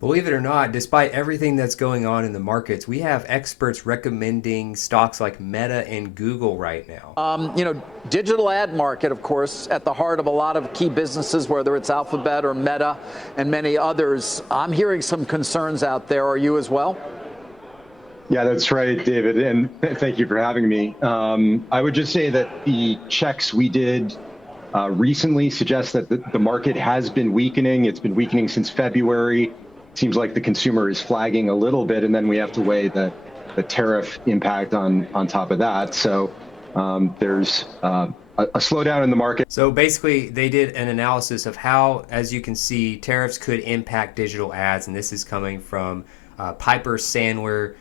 Believe it or not, despite everything that's going on in the markets, we have experts recommending stocks like Meta and Google right now. Digital ad market, of course, at the heart of a lot of key businesses, whether it's Alphabet or Meta and many others. I'm hearing some concerns out there. Are you as well? Yeah, that's right, David, and thank you for having me. I would just say that the checks we did recently suggest that the market has been weakening. It's been weakening since February. Seems like the consumer is flagging a little bit, and then we have to weigh the tariff impact on top of that. So there's a slowdown in the market. So basically, they did an analysis of how, as you can see, tariffs could impact digital ads, and this is coming from Piper Sandler.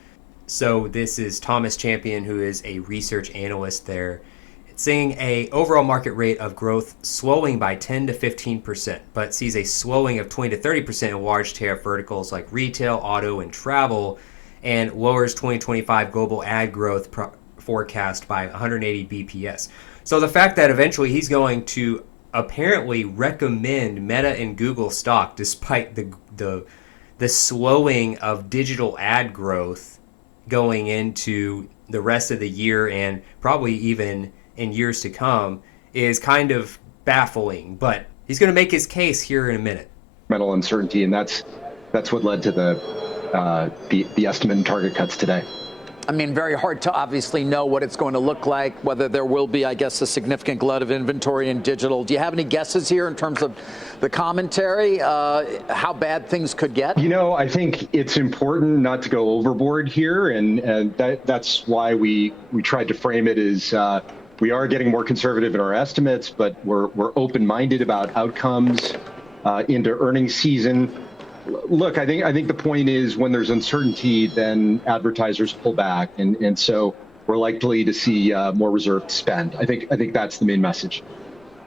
So this is Thomas Champion, who is a research analyst there. It's seeing a overall market rate of growth slowing by 10 to 15%, but sees a slowing of 20 to 30% in large tariff verticals like retail, auto, and travel, and lowers 2025 global ad growth forecast by 180 BPS. So the fact that eventually he's going to apparently recommend Meta and Google stock despite the slowing of digital ad growth going into the rest of the year and probably even in years to come is kind of baffling. But he's going to make his case here in a minute. Mental uncertainty, and that's what led to the estimate and target cuts today. I mean, very hard to obviously know what it's going to look like, whether there will be, I guess, a significant glut of inventory in digital. Do you have any guesses here in terms of the commentary, how bad things could get? I think it's important not to go overboard here, and that's why we tried to frame it as we are getting more conservative in our estimates, but we're open-minded about outcomes into earnings season. Look, I think the point is when there's uncertainty, then advertisers pull back, and so we're likely to see more reserved spend. I think that's the main message.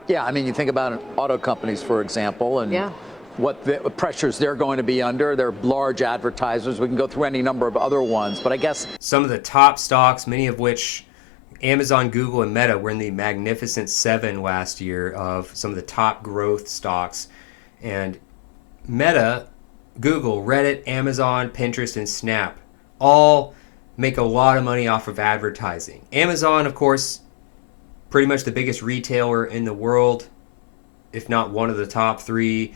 Yeah, I mean, you think about auto companies, for example, and what the pressures they're going to be under. They're large advertisers. We can go through any number of other ones, but I guess some of the top stocks, many of which Amazon, Google, and Meta were in the Magnificent Seven last year of some of the top growth stocks, and Meta, Google, Reddit, Amazon, Pinterest, and Snap all make a lot of money off of advertising. Amazon, of course, pretty much the biggest retailer in the world, if not one of the top three.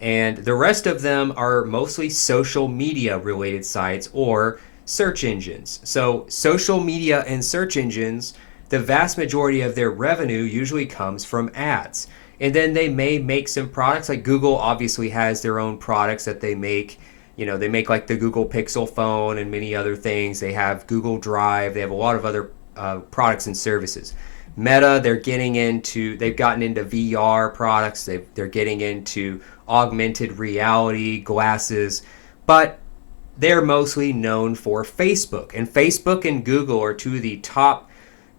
And the rest of them are mostly social media related sites or search engines. So social media and search engines, the vast majority of their revenue usually comes from ads. And then they may make some products, like Google obviously has their own products that they make. They make like the Google Pixel phone and many other things. They have Google Drive. They have a lot of other products and services. Meta, they've gotten into VR products. They're getting into augmented reality glasses, but they're mostly known for Facebook. And Facebook and Google are two of the top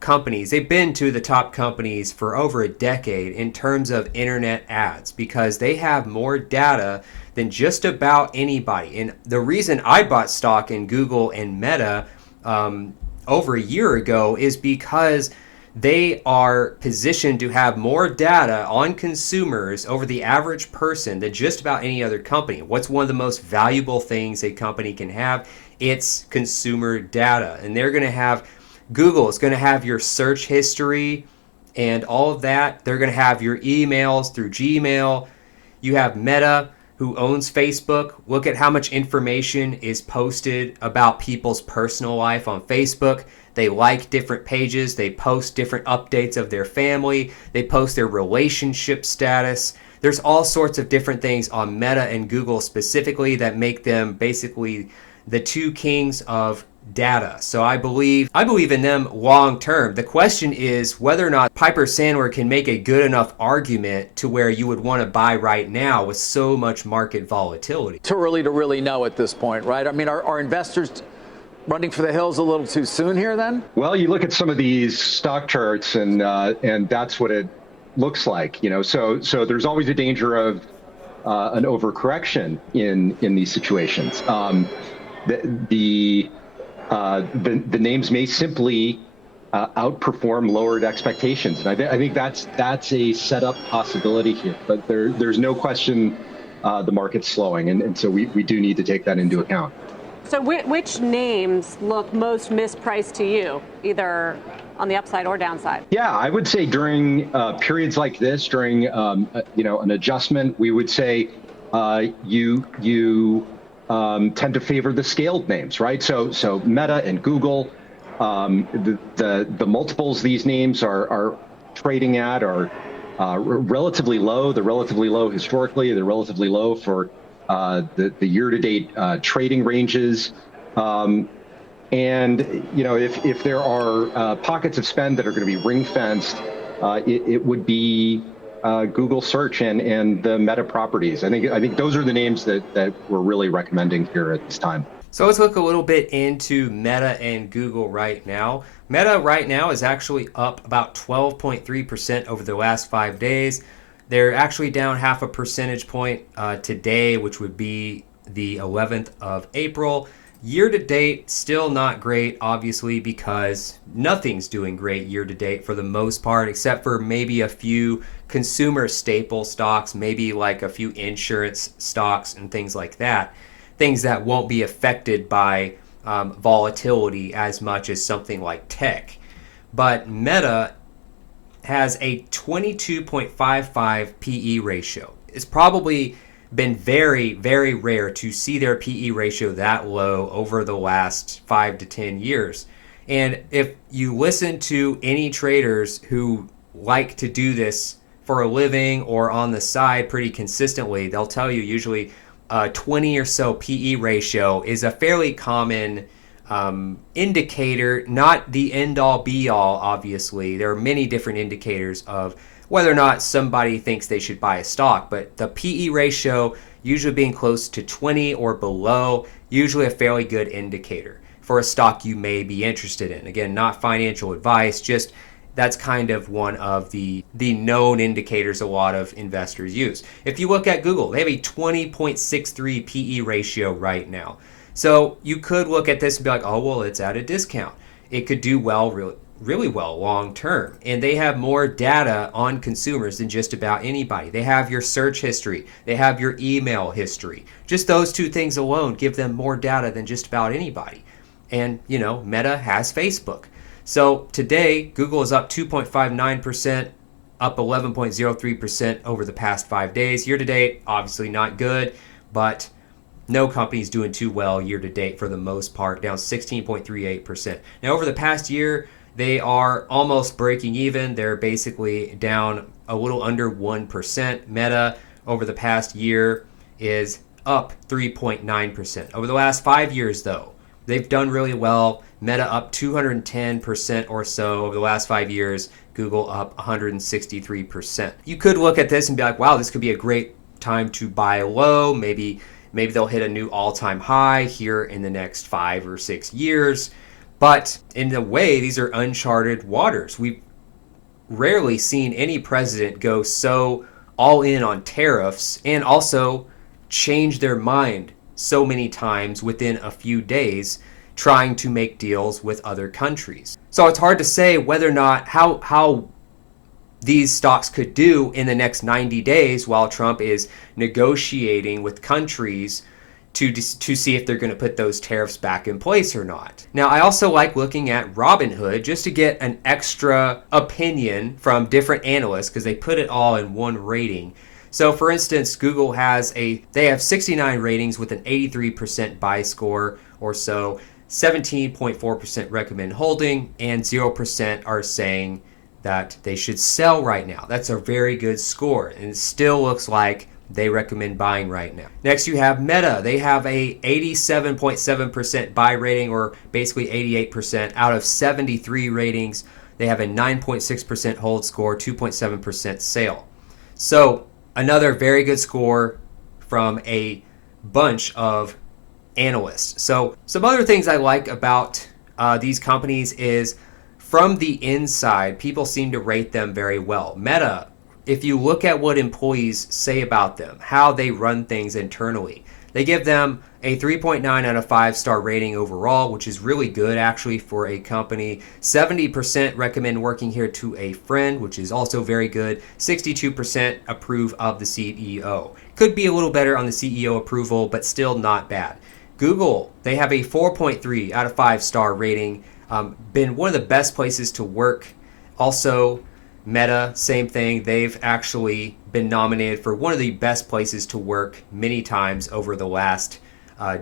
companies. They've been two of the top companies for over a decade in terms of internet ads because they have more data than just about anybody. And the reason I bought stock in Google and Meta over a year ago is because they are positioned to have more data on consumers over the average person than just about any other company. What's one of the most valuable things a company can have? It's consumer data. And they're going to have Google is going to have your search history and all of that. They're going to have your emails through Gmail. You have Meta, who owns Facebook. Look at how much information is posted about people's personal life on Facebook. They like different pages. They post different updates of their family. They post their relationship status. There's all sorts of different things on Meta and Google specifically that make them basically the two kings of data. So I believe in them long term. The question is whether or not Piper Sandler can make a good enough argument to where you would want to buy right now with so much market volatility. Too early to really know at this point, right? I mean, are investors running for the hills a little too soon here then? Well, you look at some of these stock charts and that's what it looks like, so there's always a danger of an overcorrection in these situations. The names may simply outperform lowered expectations, and I think that's a setup possibility here. But there's no question the market's slowing. And so we do need to take that into account. So which names look most mispriced to you, either on the upside or downside? Yeah, I would say during periods like this, during an adjustment, we would say you tend to favor the scaled names, right? So Meta and Google, the multiples these names are trading at are relatively low. They're relatively low historically. They're relatively low for the year-to-date trading ranges. And if there are pockets of spend that are going to be ring-fenced, it would be Google search and the Meta properties. I think those are the names that we're really recommending here at this time. So let's look a little bit into Meta and Google right now. Meta right now is actually up about 12.3% over the last 5 days. They're actually down half a percentage point today, which would be the 11th of April. Year to date, still not great, obviously, because nothing's doing great year to date for the most part, except for maybe a few consumer staple stocks, maybe like a few insurance stocks and things like that. Things that won't be affected by volatility as much as something like tech. But Meta has a 22.55 PE ratio. It's probably been very, very rare to see their PE ratio that low over the last 5 to 10 years. And if you listen to any traders who like to do this for a living or on the side pretty consistently, they'll tell you usually 20 or so PE ratio is a fairly common indicator, not the end-all be-all, obviously. There are many different indicators of whether or not somebody thinks they should buy a stock, but the PE ratio usually being close to 20 or below, usually a fairly good indicator for a stock you may be interested in. Again, not financial advice, just that's kind of one of the known indicators a lot of investors use. If you look at Google, they have a 20.63 PE ratio right now. So you could look at this and be like, oh, well, it's at a discount. It could do well, really well long term. And they have more data on consumers than just about anybody. They have your search history. They have your email history. Just those two things alone give them more data than just about anybody. And, Meta has Facebook. So today, Google is up 2.59%, up 11.03% over the past 5 days. Year to date, obviously not good, but no company is doing too well year to date for the most part, down 16.38%. Now, over the past year, they are almost breaking even. They're basically down a little under 1%. Meta, over the past year, is up 3.9%. Over the last 5 years, though, they've done really well. Meta up 210% or so over the last 5 years. Google up 163%. You could look at this and be like, wow, this could be a great time to buy low. Maybe they'll hit a new all-time high here in the next 5 or 6 years. But in a way, these are uncharted waters. We've rarely seen any president go so all in on tariffs and also change their mind so many times within a few days, trying to make deals with other countries. So it's hard to say whether or not how these stocks could do in the next 90 days while Trump is negotiating with countries to see if they're going to put those tariffs back in place or not. Now, I also like looking at Robinhood just to get an extra opinion from different analysts because they put it all in one rating. So for instance, Google they have 69 ratings with an 83% buy score or so, 17.4% recommend holding, and 0% are saying that they should sell right now. That's a very good score, and it still looks like they recommend buying right now. Next, you have Meta. They have a 87.7% buy rating, or basically 88% out of 73 ratings. They have a 9.6% hold score, 2.7% sale. So another very good score from a bunch of analysts. So some other things I like about these companies is from the inside, people seem to rate them very well. Meta, if you look at what employees say about them, how they run things internally, they give them a 3.9 out of 5-star rating overall, which is really good actually for a company. 70% recommend working here to a friend, which is also very good. 62% approve of the CEO. Could be a little better on the CEO approval, but still not bad. Google, they have a 4.3 out of 5-star rating. Been one of the best places to work. Also, Meta, same thing. They've actually been nominated for one of the best places to work many times over the last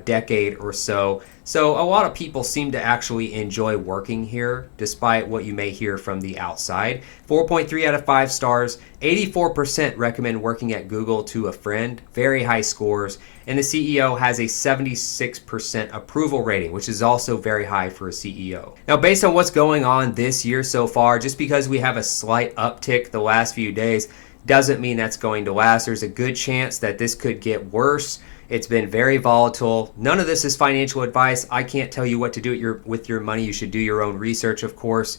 decade or so. So a lot of people seem to actually enjoy working here, despite what you may hear from the outside. 4.3 out of 5 stars. 84% recommend working at Google to a friend. Very high scores. And the CEO has a 76% approval rating, which is also very high for a CEO. Now, based on what's going on this year so far, just because we have a slight uptick the last few days doesn't mean that's going to last. There's a good chance that this could get worse. It's been very volatile. None of this is financial advice. I can't tell you what to do with your money. You should do your own research, of course.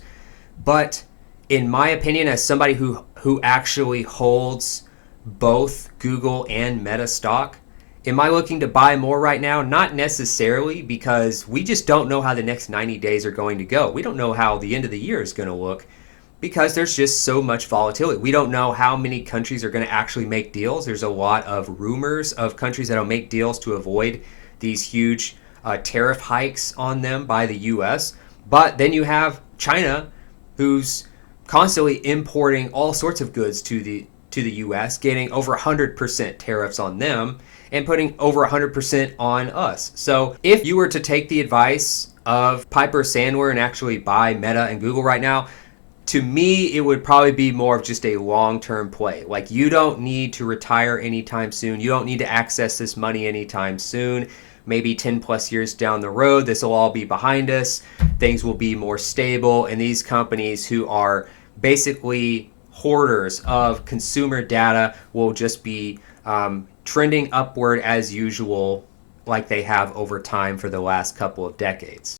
But in my opinion, as somebody who actually holds both Google and Meta stock, am I looking to buy more right now? Not necessarily, because we just don't know how the next 90 days are going to go. We don't know how the end of the year is going to look, because there's just so much volatility. We don't know how many countries are going to actually make deals. There's a lot of rumors of countries that will make deals to avoid these huge tariff hikes on them by the U.S. But then you have China, who's constantly importing all sorts of goods to the U.S., getting over 100% tariffs on them and putting over 100% on us. So if you were to take the advice of Piper Sandler and actually buy Meta and Google right now, to me, it would probably be more of just a long-term play. Like, you don't need to retire anytime soon. You don't need to access this money anytime soon. Maybe 10 plus years down the road, this will all be behind us. Things will be more stable. And these companies who are basically hoarders of consumer data will just be trending upward as usual, like they have over time for the last couple of decades.